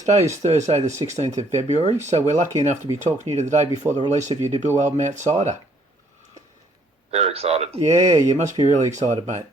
Today is Thursday the 16th of February, so we're lucky enough to be talking to you the day before the release of your debut album, Outsider. Very excited. Yeah, you must be really excited, mate.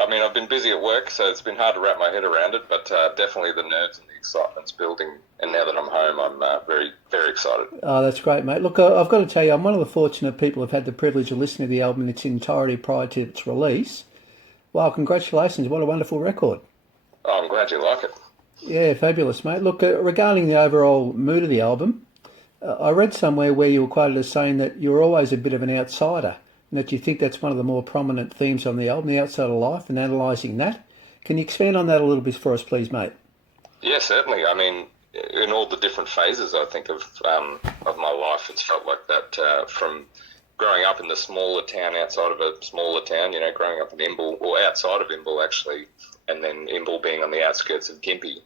I mean, I've been busy at work, so it's been hard to wrap my head around it, but definitely the nerves and the excitement's building. And now that I'm home, I'm very, very excited. Oh, that's great, mate. Look, I've got to tell you, I'm one of the fortunate people who've had the privilege of listening to the album in its entirety prior to its release. Wow, congratulations. What a wonderful record. Oh, I'm glad you like it. Yeah, fabulous, mate. Look, regarding the overall mood of the album, I read somewhere where you were quoted as saying that you're always a bit of an outsider and that you think that's one of the more prominent themes on the album, the outsider life, and analysing that. Can you expand on that a little bit for us, please, mate? Yeah, certainly. I mean, in all the different phases, I think, of my life, it's felt like that from growing up in the smaller town outside of a smaller town, growing up in Imbil, or outside of Imbil, actually, and then Imbil being on the outskirts of Gympie.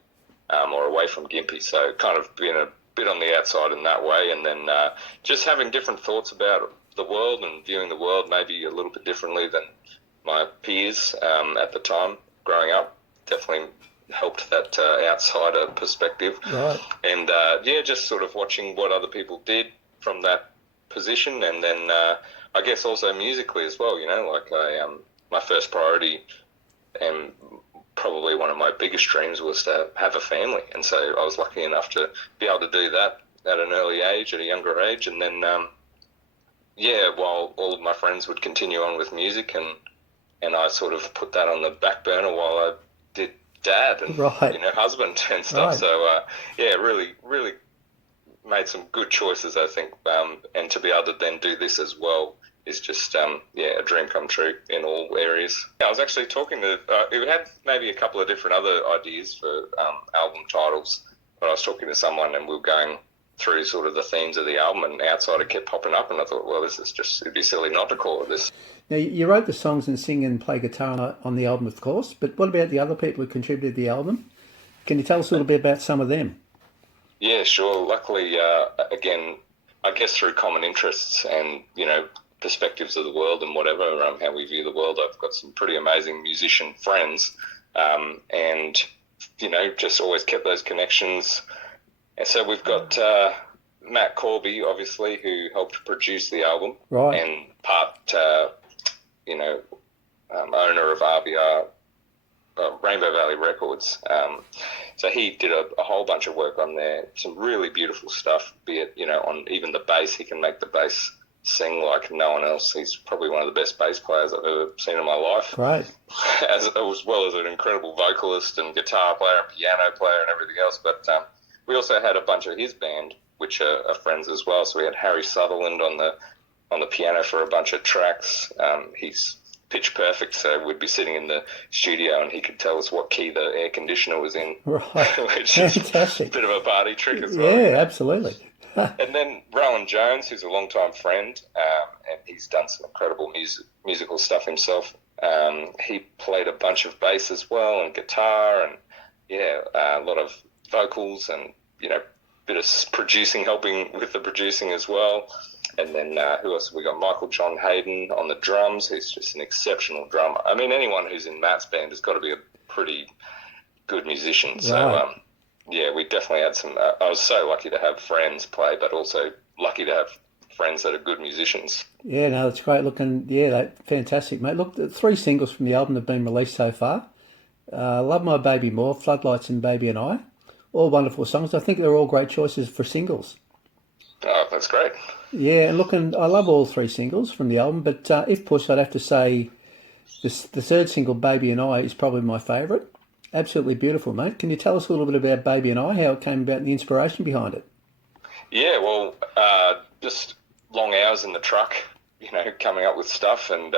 Or away from Gympie, so kind of being a bit on the outside in that way, and then just having different thoughts about the world and viewing the world maybe a little bit differently than my peers at the time growing up. Definitely helped that outsider perspective. Right. And just sort of watching what other people did from that position, and then I guess also musically as well, my first priority and probably one of my biggest dreams was to have a family, and so I was lucky enough to be able to do that at an early age, at a younger age, and then while all of my friends would continue on with music, and I sort of put that on the back burner while I did dad and right. Husband and stuff. Right. So really made some good choices, I think, and to be able to then do this as well is just, a dream come true in all areas. I was actually talking to, we had maybe a couple of different other ideas for album titles, but I was talking to someone and we were going through sort of the themes of the album, and Outsider kept popping up, and I thought, well, this is just, it'd be silly not to call it this. Now, you wrote the songs and sing and play guitar on the album, of course, but what about the other people who contributed to the album? Can you tell us a little bit about some of them? Yeah, sure. Luckily, again, I guess through common interests and, perspectives of the world and whatever, how we view the world, I've got some pretty amazing musician friends, and just always kept those connections. And so we've got Matt Corby, obviously, who helped produce the album, right, and part owner of RVR, Rainbow Valley Records. So he did a whole bunch of work on there, some really beautiful stuff, be it on even the bass. He can make the bass sing like no one else. He's probably one of the best bass players I've ever seen in my life. Right. As well as an incredible vocalist and guitar player and piano player and everything else. But we also had a bunch of his band, which are friends as well. So we had Harry Sutherland on the piano for a bunch of tracks. He's pitch perfect, so we'd be sitting in the studio and he could tell us what key the air conditioner was in. Right. Which fantastic. is a bit of a party trick as well. Yeah, absolutely. And then Rowan Jones, who's a long-time friend, and he's done some incredible musical stuff himself. He played a bunch of bass as well and guitar, and a lot of vocals and bit of producing, helping with the producing as well. And then who else? We got Michael John Hayden on the drums, who's just an exceptional drummer. I mean, anyone who's in Matt's band has got to be a pretty good musician. So. Right. We definitely had some. I was so lucky to have friends play, but also lucky to have friends that are good musicians. Yeah, no, that's great. Looking, fantastic, mate. Look, the 3 singles from the album have been released so far. Love My Baby More, Floodlights and Baby and I. All wonderful songs. I think they're all great choices for singles. Oh, that's great. Yeah, and I love all 3 singles from the album, but if pushed, I'd have to say the third single, Baby and I, is probably my favourite. Absolutely beautiful, mate. Can you tell us a little bit about Baby and I, how it came about and the inspiration behind it? Yeah, well, just long hours in the truck, coming up with stuff and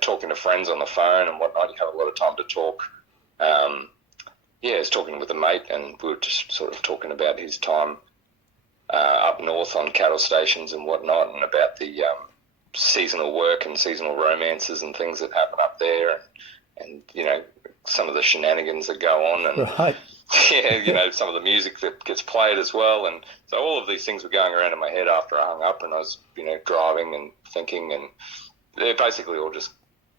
talking to friends on the phone and whatnot. You have a lot of time to talk. I was talking with a mate and we were just sort of talking about his time up north on cattle stations and whatnot, and about the seasonal work and seasonal romances and things that happen up there, and some of the shenanigans that go on, and right. some of the music that gets played as well. And so all of these things were going around in my head after I hung up, and I was, driving and thinking, and they're basically all just,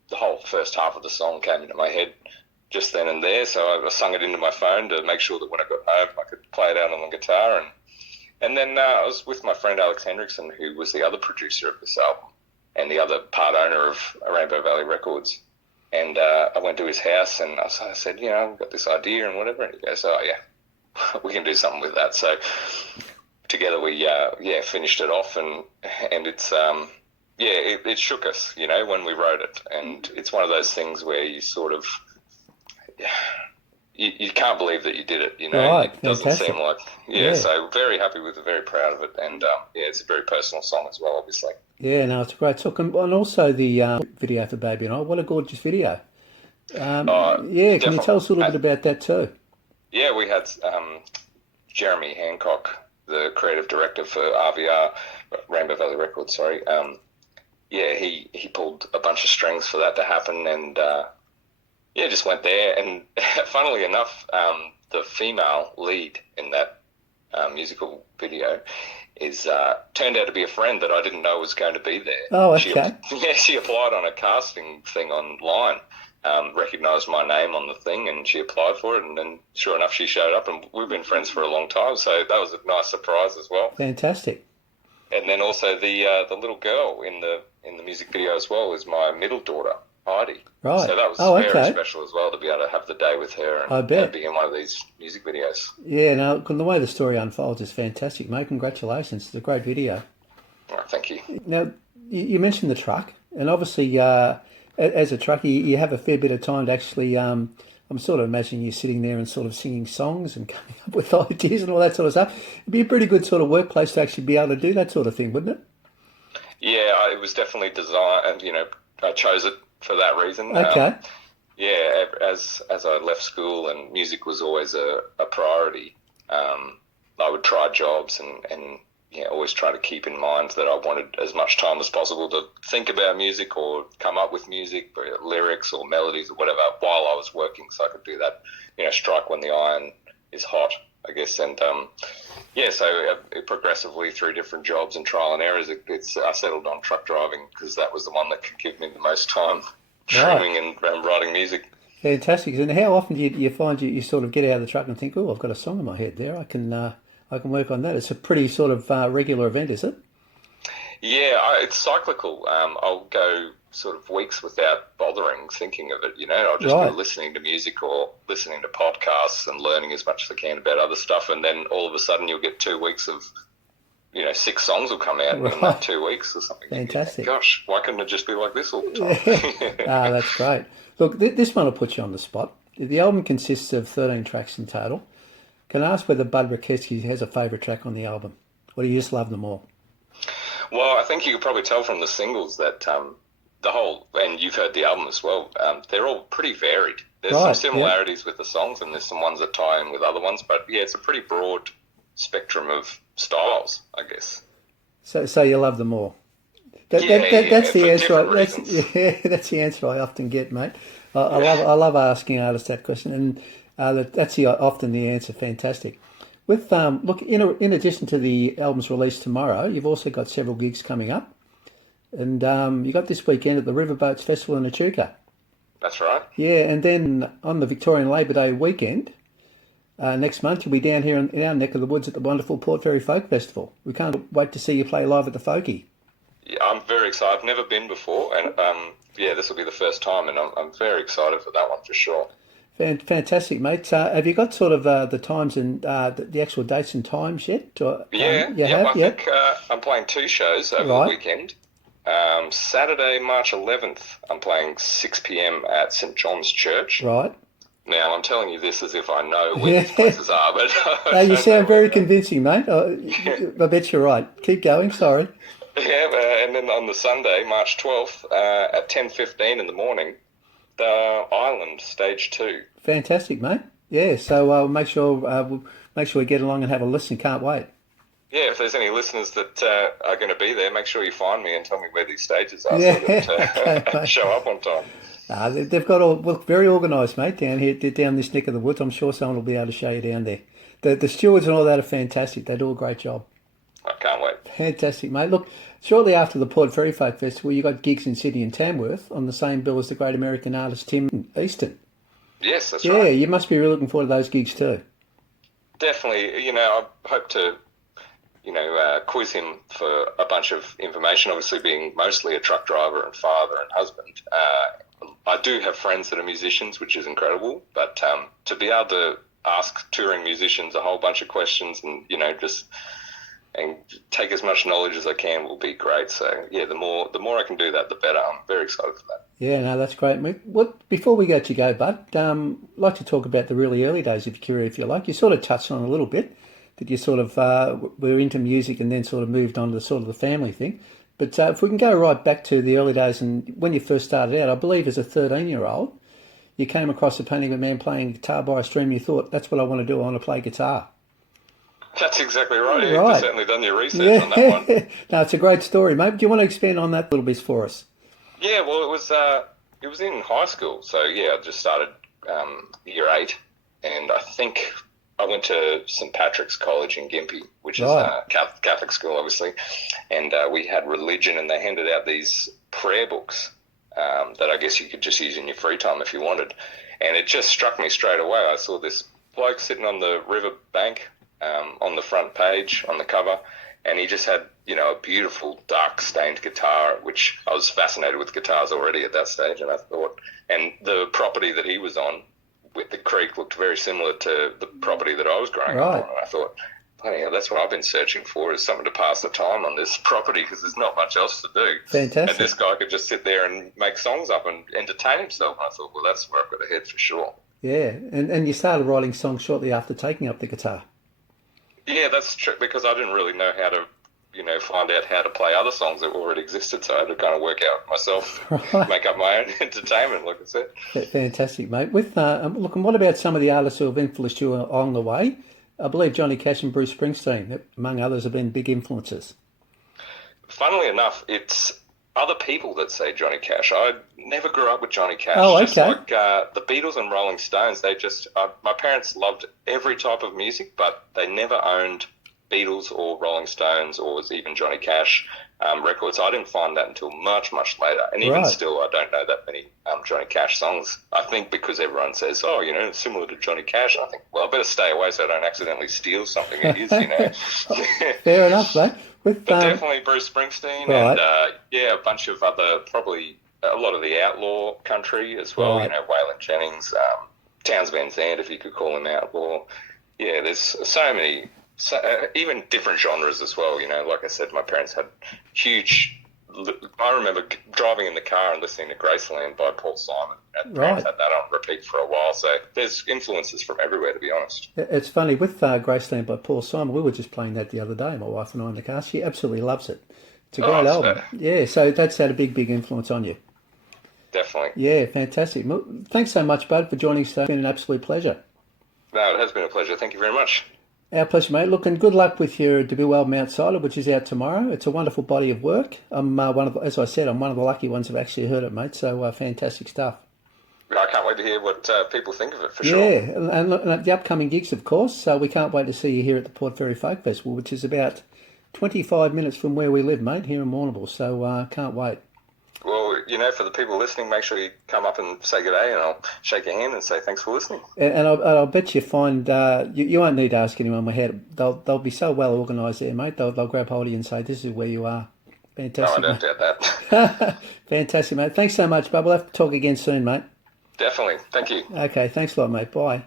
the whole first half of the song came into my head just then and there. So I sung it into my phone to make sure that when I got home I could play it out on the guitar. And then I was with my friend Alex Hendrickson, who was the other producer of this album and the other part owner of Rainbow Valley Records. And I went to his house and I said, I've got this idea and whatever. And he goes, oh, yeah, we can do something with that. So together we, finished it off. And it's, it shook us, when we wrote it. And it's one of those things where you sort of, you can't believe that you did it, Right, it doesn't fantastic. seem like, so very happy with it, very proud of it. And, it's a very personal song as well, obviously. Yeah, no, it's a great song. And also the video for Baby and I. What a gorgeous video. Can you tell us a little bit about that too? Yeah, we had Jeremy Hancock, the creative director for RVR, Rainbow Valley Records, sorry. He pulled a bunch of strings for that to happen, and just went there. And funnily enough, the female lead in that musical video is turned out to be a friend that I didn't know was going to be there. Oh, okay. She applied on a casting thing online, recognised my name on the thing, and she applied for it, and then sure enough she showed up, and we've been friends for a long time, so that was a nice surprise as well. Fantastic. And then also the little girl in the music video as well is my middle daughter, Heidi. Right. So that was very special as well to be able to have the day with her and I bet. Be in one of these music videos. Yeah, no, the way the story unfolds is fantastic, mate. Congratulations. It's a great video. Oh, thank you. Now, you mentioned the truck, and obviously as a trucker, you have a fair bit of time to actually, I'm sort of imagining you sitting there and sort of singing songs and coming up with ideas and all that sort of stuff. It'd be a pretty good sort of workplace to actually be able to do that sort of thing, wouldn't it? Yeah, it was definitely designed, and, I chose it for that reason. Okay. As I left school and music was always a priority, I would try jobs and always try to keep in mind that I wanted as much time as possible to think about music or come up with music, lyrics or melodies or whatever, while I was working, so I could do that, strike when the iron is hot, I guess. And so progressively through different jobs and trial and errors, I settled on truck driving because that was the one that could give me the most time dreaming and writing music. Fantastic. And how often do you find you sort of get out of the truck and think, oh, I've got a song in my head there, I can work on that? It's a pretty sort of regular event, is it? Yeah, it's cyclical. I'll go sort of weeks without bothering thinking of it, I'll just be listening to music or listening to podcasts and learning as much as I can about other stuff, and then all of a sudden you'll get 2 weeks of, 6 songs will come out in like 2 weeks or something. Fantastic. Gosh, why couldn't it just be like this all the time? That's great. Look, this one will put you on the spot. The album consists of 13 tracks in total. Can I ask whether Bud Rokesky has a favourite track on the album, or do you just love them all? Well, I think you could probably tell from the singles that the whole, and you've heard the album as well, they're all pretty varied. There's some similarities with the songs, and there's some ones that tie in with other ones, but it's a pretty broad spectrum of styles, I guess. So you love them all? That's the answer. That's the answer I often get, mate. I love asking artists that question, and that's often the answer. Fantastic. With look, in addition to the album's release tomorrow, you've also got several gigs coming up, and you got this weekend at the Riverboats Festival in Echuca. That's right. Yeah, and then on the Victorian Labor Day weekend next month, you'll be down here in our neck of the woods at the wonderful Port Fairy Folk Festival. We can't wait to see you play live at the Folkie. Yeah, I'm very excited. I've never been before, and this will be the first time, and I'm very excited for that one for sure. Fantastic, mate. Have you got sort of the times and the actual dates and times yet? I think I'm playing 2 shows over the weekend. Saturday, March 11th, I'm playing 6 p.m. at St. John's Church. Right. Now, I'm telling you this as if I know where these places are, but... you sound very convincing, mate. I bet you're right. Keep going, sorry. Yeah, and then on the Sunday, March 12th, at 10:15 in the morning, the Island, Stage 2. Fantastic, mate. Yeah, so we'll make sure we get along and have a listen. Can't wait. Yeah, if there's any listeners that are going to be there, make sure you find me and tell me where these stages are so that show up on time. They've got all very organised, mate, down here, down this neck of the woods. I'm sure someone will be able to show you down there. The stewards and all that are fantastic. They do a great job. I can't wait. Fantastic, mate. Look, shortly after the Port Fairy Folk Festival, you got gigs in Sydney and Tamworth on the same bill as the great American artist Tim Easton. Yes, that's Yeah, right. you must be really looking forward to those gigs too. Definitely. I hope to quiz him for a bunch of information, obviously being mostly a truck driver and father and husband. I do have friends that are musicians, which is incredible, but to be able to ask touring musicians a whole bunch of questions and, and take as much knowledge as I can will be great. So, yeah, the more I can do that, the better. I'm very excited for that. Yeah, no, that's great, mate. Before we let you go, Bud, I'd like to talk about the really early days of your career, if you like. You sort of touched on a little bit that you sort of were into music and then sort of moved on to sort of the family thing. But if we can go right back to the early days and when you first started out, I believe as a 13-year-old, you came across a painting of a man playing guitar by a stream and you thought, that's what I want to do, I want to play guitar. That's exactly right. Right. You've certainly done your research on that one. No, it's a great story, mate. Do you want to expand on that a little bit for us? Yeah, well, it was in high school. So, yeah, I just started year 8, and I think I went to St. Patrick's College in Gympie, which is a Catholic school, obviously, and we had religion, and they handed out these prayer books that I guess you could just use in your free time if you wanted. And it just struck me straight away. I saw this bloke sitting on the river bank on the front page, on the cover, and he just had, a beautiful dark stained guitar, which I was fascinated with guitars already at that stage, and I thought, and the property that he was on with the creek looked very similar to the property that I was growing up on, and I thought, bloody hell, that's what I've been searching for, is something to pass the time on this property because there's not much else to do. Fantastic. And this guy could just sit there and make songs up and entertain himself, and I thought, well, that's where I've got to head for sure. Yeah, and you started writing songs shortly after taking up the guitar. Yeah, that's true, because I didn't really know how to, find out how to play other songs that already existed, so I had to kind of work out myself, make up my own entertainment, like I said. Fantastic, mate. Look, and what about some of the artists who have influenced you along the way? I believe Johnny Cash and Bruce Springsteen, among others, have been big influences. Funnily enough, it's other people that say Johnny Cash. I never grew up with Johnny Cash. Oh, okay. Just like the Beatles and Rolling Stones, my parents loved every type of music, but they never owned Beatles or Rolling Stones or even Johnny Cash records. I didn't find that until much, much later. And even still, I don't know that many Johnny Cash songs. I think because everyone says, it's similar to Johnny Cash. I think, well, I better stay away so I don't accidentally steal something of his, Fair enough, mate. But definitely Bruce Springsteen and, a bunch of other, probably a lot of the outlaw country as well, Waylon Jennings, Townes Van Zandt, if you could call him outlaw. Yeah, there's so many... even different genres as well, like I said, my parents had huge... I remember driving in the car and listening to Graceland by Paul Simon. And parents had that on repeat for a while, so there's influences from everywhere, to be honest. It's funny, with Graceland by Paul Simon, we were just playing that the other day, my wife and I in the car. She absolutely loves it. It's a great album. Yeah, so that's had a big, big influence on you. Definitely. Yeah, fantastic. Thanks so much, Bud, for joining us today. It's been an absolute pleasure. No, it has been a pleasure. Thank you very much. Our pleasure, mate. Look, and good luck with your debut album Outsider, which is out tomorrow. It's a wonderful body of work. As I said, I'm one of the lucky ones who've actually heard it, mate. So fantastic stuff. I can't wait to hear what people think of it, for sure. Yeah, and the upcoming gigs, of course. So we can't wait to see you here at the Port Fairy Folk Festival, which is about 25 minutes from where we live, mate, here in Warrnambool. So can't wait. Well, for the people listening, make sure you come up and say good day, and I'll shake your hand and say thanks for listening. And I'll bet you find you won't need to ask anyone where they'll be so well organised there, mate. They'll grab hold of you and say, this is where you are. Fantastic. No, I don't doubt that. Fantastic, mate. Thanks so much, Bud. We'll have to talk again soon, mate. Definitely. Thank you. Okay, thanks a lot, mate. Bye.